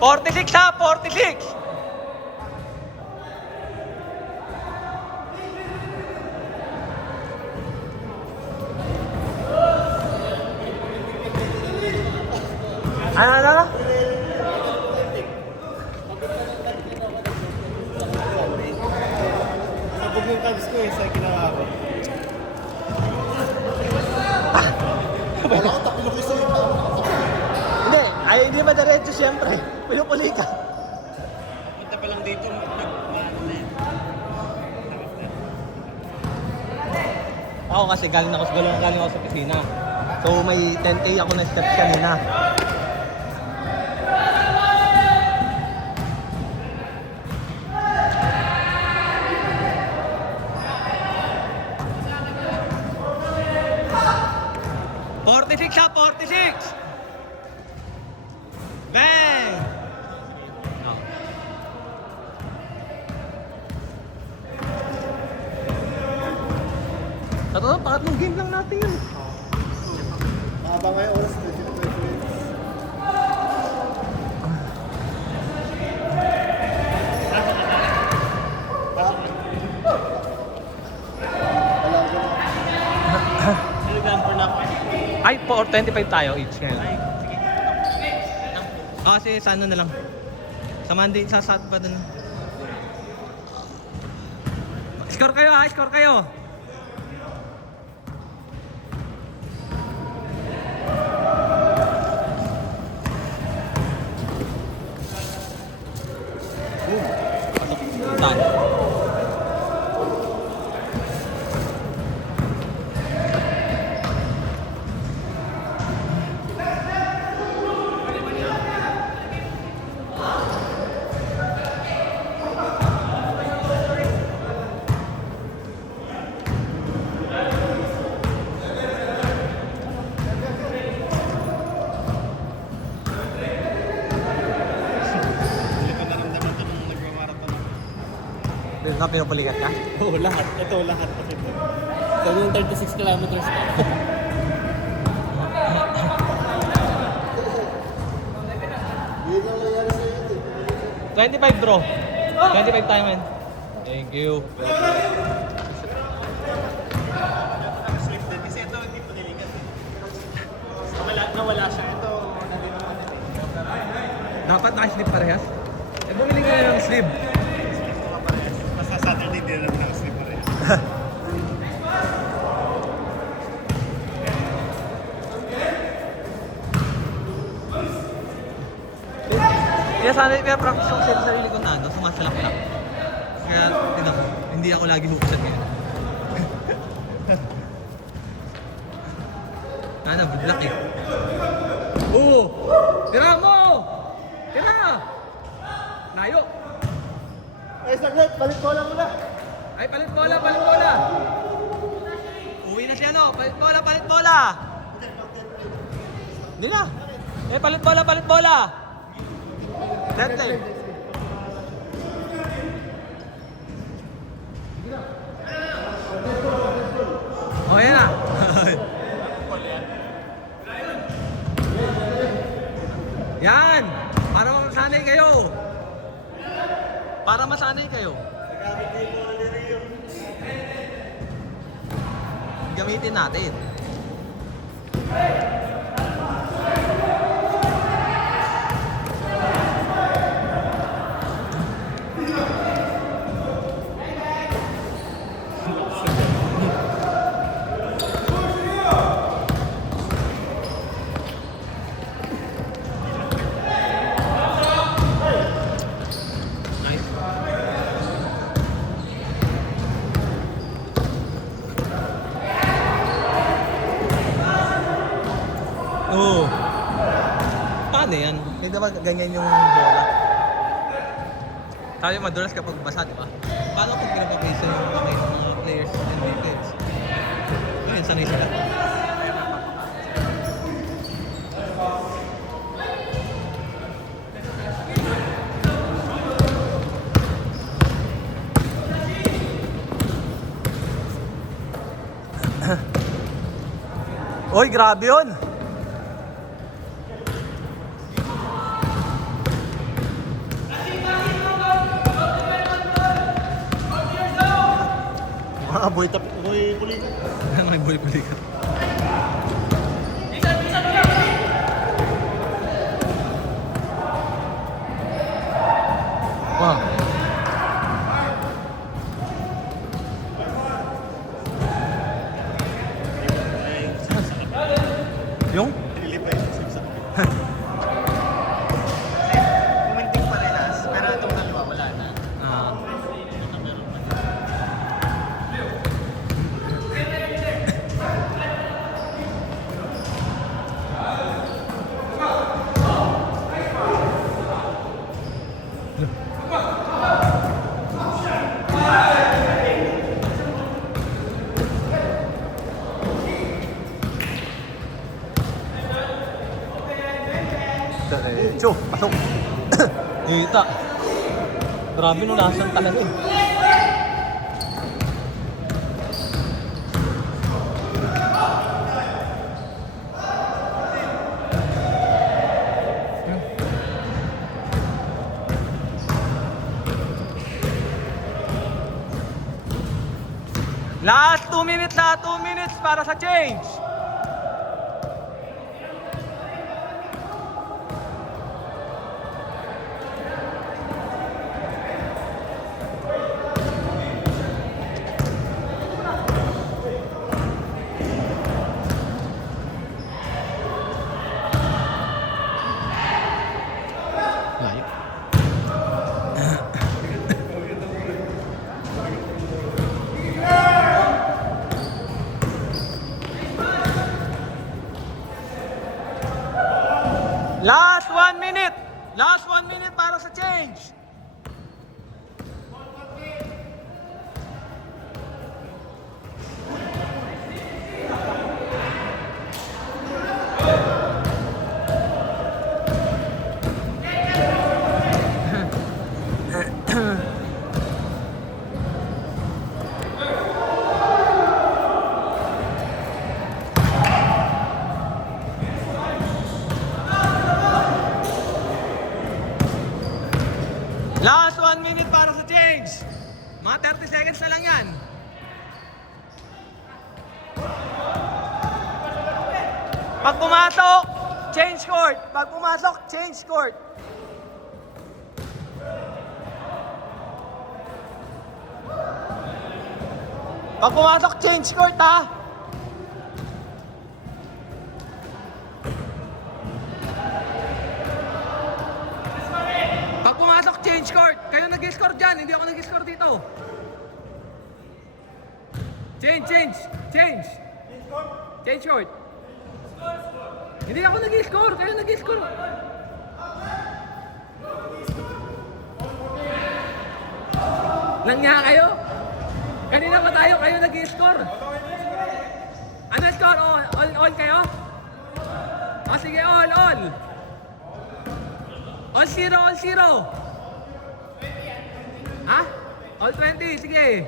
46 ha, 46. Ano? Sabog yung calves ko sa ginawa ko. Wala ko tapilok yung sa'yo. Hindi, hindi ba diretso siyempre? Puli-puli ka. Punta pa lang dito, nag-ano na yan. Ako kasi galing ako sa opisina. So may 10K ako na steps kanina. Siya, 46! Bang! Oh. Totoo, pangatlong game lang natin yun. Nakabang ngayon oras na dito. Ay, 425 tayo each ngayon. Kasi sa ano na lang. Sa Monday, sa Saturday pa dun. Score kayo ha, score kayo. Saan? Na pinupulikat ka? Oo, lahat. Ito, lahat. Ito yung 36 kilometers pa. Yun ang nangyari sa'yo ito. 25 bro. 25 tayo man. Thank you. Slip din. Kasi ito, hindi pa niligat. Nawala siya. Ito, Dapat naka-slip parehas? Eh bumili ka na ng slip. Basta Saturday din lang ng slip pa rin. Kaya sana practice ko sa sarili ko na sumasalak lang. Kaya tingnan ko, hindi ako lagi huksan ngayon. Sana good luck eh. Oo! Tira mo! Tira! Layo! Ay, saglit. Balik ko lang muna. Ay, palit bola, palit bola! Uwi na siya no, palit bola, palit bola! Hindi na! Eh, palit bola, palit bola! Dead time! Oh, yan na! Yan! Para masanay kayo! Para masanay kayo! Gamitin natin. Oo. Paano yan? Hindi naman ganyan yung bola. Tayo madulas kapag basa, di ba? Paano kung pinapapisa yung mga players and defense? Yun, sanay sila. Oy, grabe yun! Mga boy tap, boy uli. May buli-buli ka. Wow. Yung? Nililipay sa kapit. Pumunting parehas, pero itong dalawa wala na. Ah. Ito meron pa. Diretso, pasok. Kita. Grabe no, lasang talaga eh. Last 2 minutes na, 2 minutes para sa change. Layo. Last 1 minute. Last 1 minute para sa change. Last 1 minute para sa change. Mga 30 seconds na lang yan. Pag pumasok, change court. Pag pumasok, change court. Pag pumasok, change court ha. Pag pumasok, change court. Kayo nag-score dyan, hindi ako nag-score dito. Change, change, change. Change court. Hindi ako nag-score, kayo nag-score. Langya kayo? Kanina pa tayo, kayo nag-score. Ano score? All kayo? O sige, all. All zero. Ha? All 20, sige.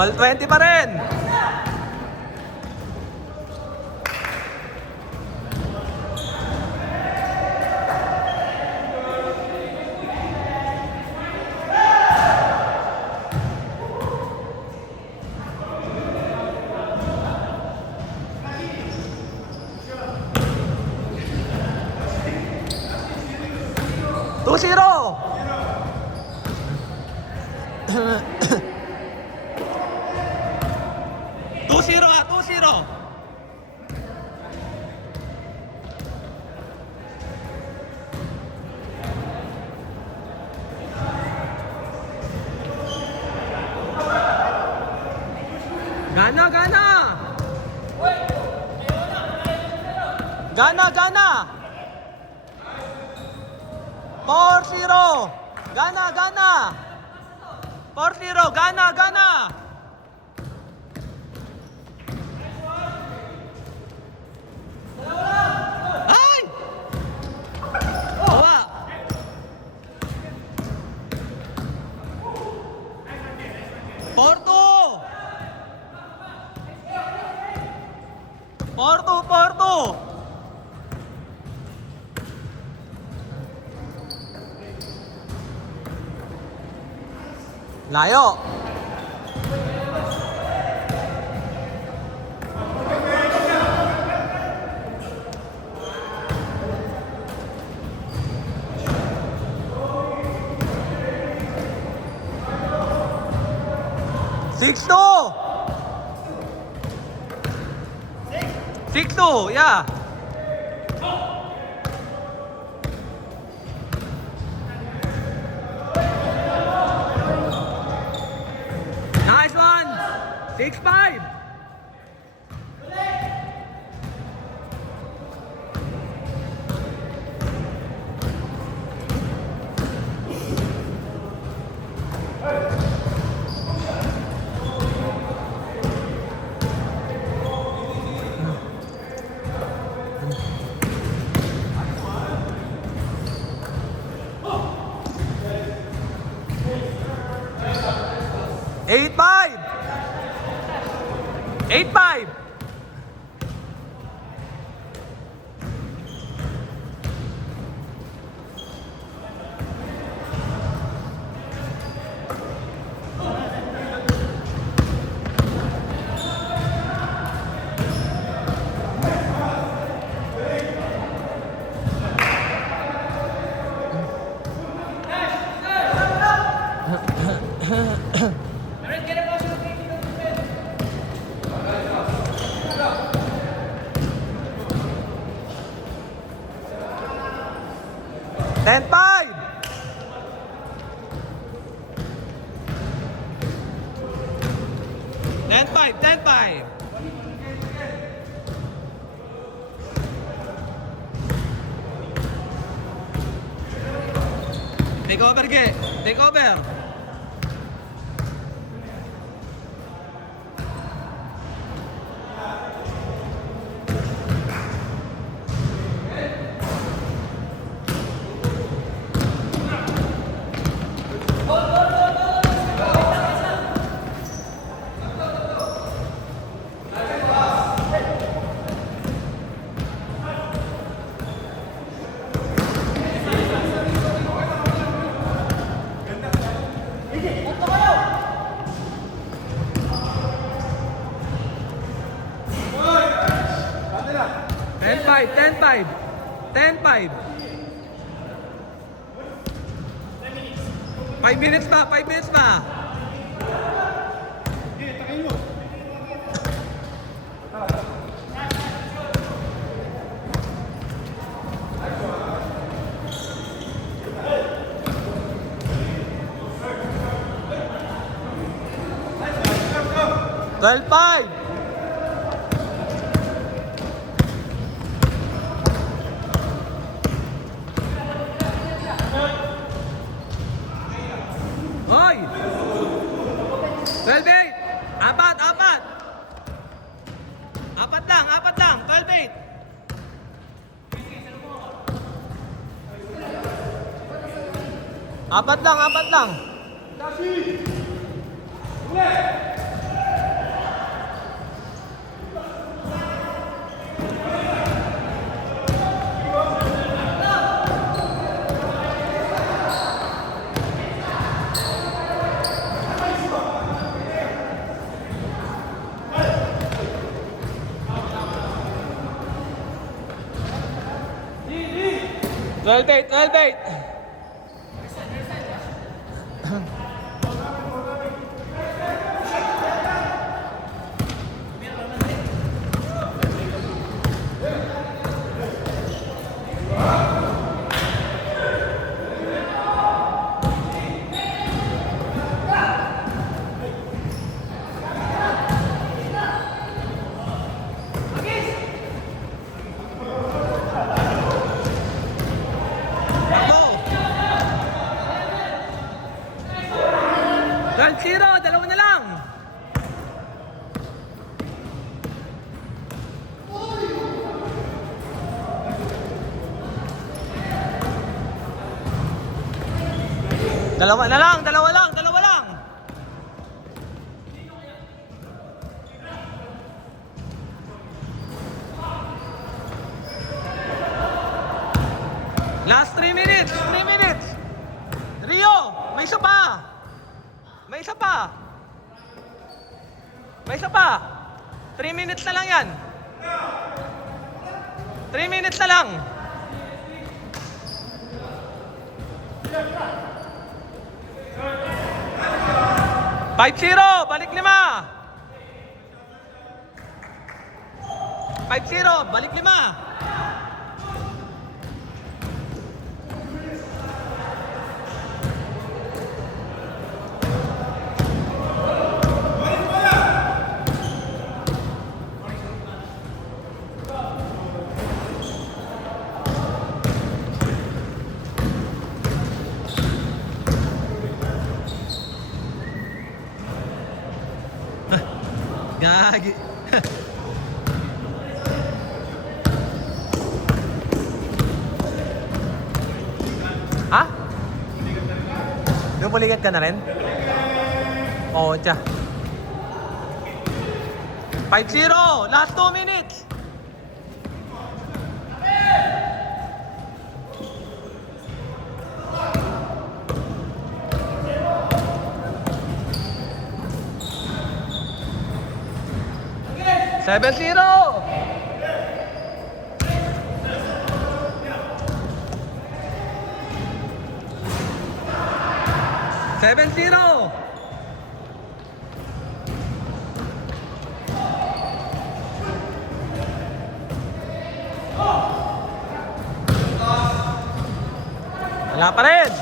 All 20 pa rin. Two zero. 2-0 ah, 2-0. Gana. 4-0. Gana. 4-0. Gana. Porto! Porto! Porto! Layo! Six two. 6-2, yeah. Nice one. 6-5. Eight five. 8-5. Ten five. 10-5. Take over, Ge. Take over. Ten five. 5 minutes pa. 5 minutes pa. Twelve five. Hoy! 12-8! Apat! Apat lang! 12-8! Apat lang! Twelve eight. Zero, dalawa na lang. Dalawa lang. May isa pa. May isa pa. 3 minutes na lang yan. 3 minutes na lang. Five zero, balik 5. 5-0, balik 5. Gagi. Ha? Dupulikat ka na rin? Oo, tiya. 5-0, last 2 minutes. Seven zero. Seven zero. Wala pa rin.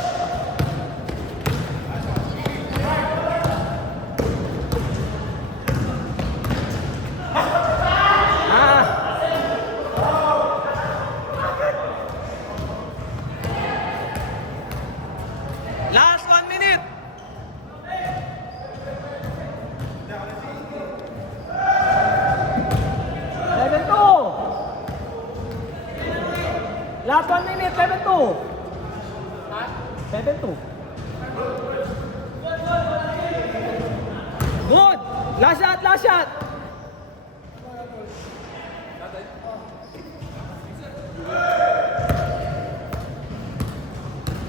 Last 1 minute. Seven two. Last 1 minute. 7-2. 7-2. Good. Last shot. Last shot.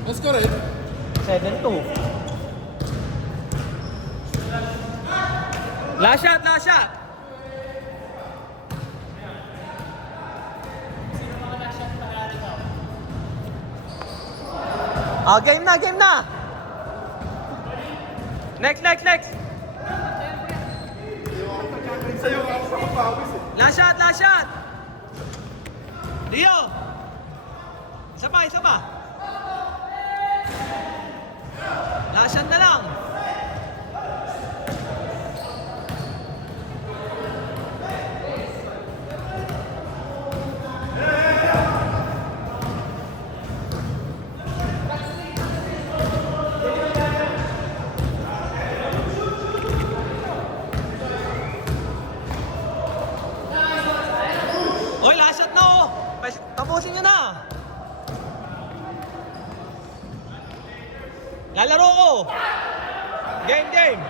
Let's go, Red. 7-2. Last shot, last shot. Oh, game na, game na. Next, next, next. Last shot, last shot. Dio. Isa pa, isa pa. Last shot na lang. Oy, last shot na oh. Tapusin nyo na. Lalaro ko. Game, game.